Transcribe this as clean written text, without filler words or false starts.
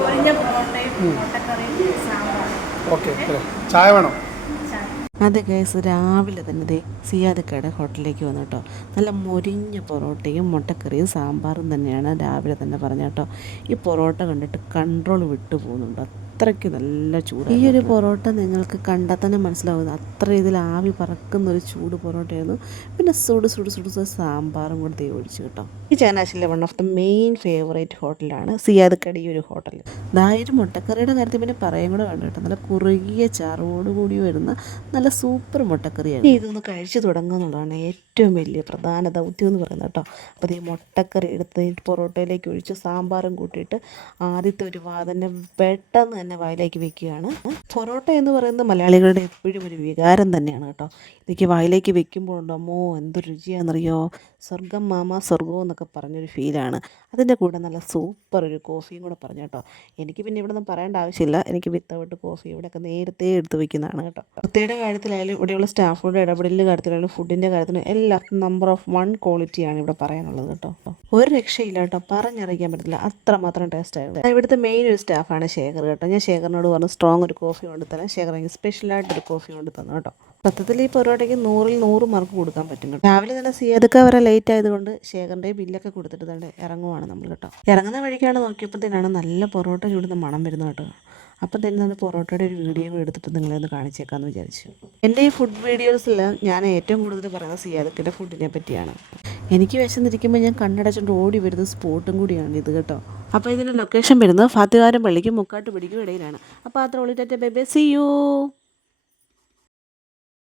പൊരിഞ്ഞ പൊറോട്ടയും മുട്ടക്കറിയും സാമ്പാറും. ഓക്കെ, ചായ വേണം. അത് കേസ് രാവിലെ തന്നെ ദേ സിയാദക്കയുടെ ഹോട്ടലിലേക്ക് വന്നു കേട്ടോ. നല്ല മൊരിഞ്ഞ പൊറോട്ടയും മുട്ടക്കറിയും സാമ്പാറും തന്നെയാണ് രാവിലെ തന്നെ പറഞ്ഞ കേട്ടോ. ഈ പൊറോട്ട കണ്ടിട്ട് കൺട്രോൾ വിട്ടു പോകുന്നുണ്ട്, അത്രയ്ക്ക് നല്ല ചൂട്. ഈ ഒരു പൊറോട്ട നിങ്ങൾക്ക് കണ്ടാൽ തന്നെ മനസ്സിലാവുന്നത് അത്ര ഇതിൽ ആവി പറക്കുന്നൊരു ചൂട് പൊറോട്ടയായിരുന്നു. പിന്നെ സുട് സാമ്പാറും കൂടെ ദേ ഒഴിച്ചു കേട്ടോ. ഈ ചങ്ങനാശ്ശേരിയിലെ one of the main favourite ഹോട്ടലാണ് സിയാദക്കയുടെ ഈ ഒരു ഹോട്ടൽ. അതായത് മുട്ടക്കറിയുടെ കാര്യത്തിൽ പിന്നെ പറയും കൂടെ വേണ്ട കേട്ടോ. നല്ല കുറുകിയ ചാറോടുകൂടി വരുന്ന നല്ല സൂപ്പർ മുട്ടക്കറിയാണ്. ഇതൊന്ന് കഴിച്ചു തുടങ്ങുക എന്നുള്ളതാണ് ഏറ്റവും വലിയ പ്രധാന ദൗത്യം എന്ന് പറയുന്നത് കേട്ടോ. അപ്പോൾ ഈ മുട്ടക്കറി എടുത്ത് പൊറോട്ടയിലേക്ക് ഒഴിച്ച് സാമ്പാറും കൂട്ടിയിട്ട് ആദ്യത്തെ ഒരു വാദന പെട്ടെന്ന് തന്നെ വായിലേക്ക് വെക്കുകയാണ്. പൊറോട്ട എന്ന് പറയുന്നത് മലയാളികളുടെ എപ്പോഴും ഒരു വികാരം തന്നെയാണ് കേട്ടോ. ഇതൊക്കെ വായിലേക്ക് വെക്കുമ്പോഴുണ്ടോ അമ്മോ എന്ത് രുചിയാണെന്നറിയോ, സ്വർഗം മാമ സ്വർഗവും എന്നൊക്കെ പറഞ്ഞൊരു ഫീലാണ്. അതിൻ്റെ കൂടെ നല്ല സൂപ്പർ ഒരു കോഫിയും കൂടെ പറഞ്ഞു കേട്ടോ. എനിക്ക് പിന്നെ ഇവിടെ ഒന്നും പറയേണ്ട ആവശ്യമില്ല, എനിക്ക് വിത്തൗട്ട് കോഫി ഇവിടെയൊക്കെ നേരത്തെ എടുത്ത് വയ്ക്കുന്നതാണ് കേട്ടോ. വൃത്തിയുടെ കാര്യത്തിലായാലും ഇവിടെയുള്ള സ്റ്റാഫുകളുടെ ഇടപെടലിൻ്റെ കാര്യത്തിലായാലും ഫുഡിൻ്റെ കാര്യത്തിലും എല്ലാം നമ്പർ ഓഫ് 1 ക്വാളിറ്റിയാണ് ഇവിടെ പറയാനുള്ളത് കേട്ടോ. ഒരു രക്ഷയില്ല കേട്ടോ, പറഞ്ഞറിയിക്കാൻ പറ്റില്ല, അത്രമാത്രം ടേസ്റ്റ് ആയിരുന്നു. ഇവിടുത്തെ മെയിൻ ഒരു സ്റ്റാഫാണ് ശേഖർ കേട്ടോ. ഞാൻ ശേഖറിനോട് പറഞ്ഞു സ്ട്രോങ് ഒരു കോഫി കൊണ്ട് തരാം. ശേഖർ എനിക്ക് സ്പെഷ്യലായിട്ടൊരു കോഫി കൊണ്ട് തന്നു കേട്ടോ. സത്യത്തിൽ ഈ പൊറോട്ടയ്ക്ക് 100-ൽ 100 മാർക്ക് കൊടുക്കാൻ പറ്റും കേട്ടോ. രാവിലെ തന്നെ സിയാദക്ക വരെ ലേറ്റ് ആയതുകൊണ്ട് ശേഖറിൻ്റെ ബില്ലൊക്കെ കൊടുത്തിട്ട് തന്നെ ഇറങ്ങുവാണ് നമ്മൾ കേട്ടോ. ഇറങ്ങുന്ന വഴിക്കാണ് നോക്കിയപ്പോഴത്തേനാണ് നല്ല പൊറോട്ട ചൂടുന്ന മണം വരുന്നത് കേട്ടോ. അപ്പം തന്നെ നമ്മൾ പൊറോട്ടയുടെ ഒരു വീഡിയോ എടുത്തിട്ട് നിങ്ങളെ ഒന്ന് കാണിച്ചേക്കാമെന്ന് വിചാരിച്ചു. എൻ്റെ ഈ ഫുഡ് വീഡിയോസിലെല്ലാം ഞാൻ ഏറ്റവും കൂടുതൽ പറയുന്നത് സിയാദക്കയുടെ ഫുഡിനെ പറ്റിയാണ്. എനിക്ക് വിശന്നിരിക്കുമ്പോൾ ഞാൻ കണ്ണടച്ചുകൊണ്ട് ഓടി വരുന്ന സ്പോട്ടും കൂടിയാണ് ഇത് കേട്ടോ. അപ്പോൾ ഇതിൻ്റെ ലൊക്കേഷൻ വരുന്നത് ഫാത്തിവാരം പള്ളിക്കും മുക്കാട്ടുപടിക്കും ഇടയിലാണ്. അപ്പോൾ അത്ര ഒളിറ്റ ബൈ ബൈ, സീ യു.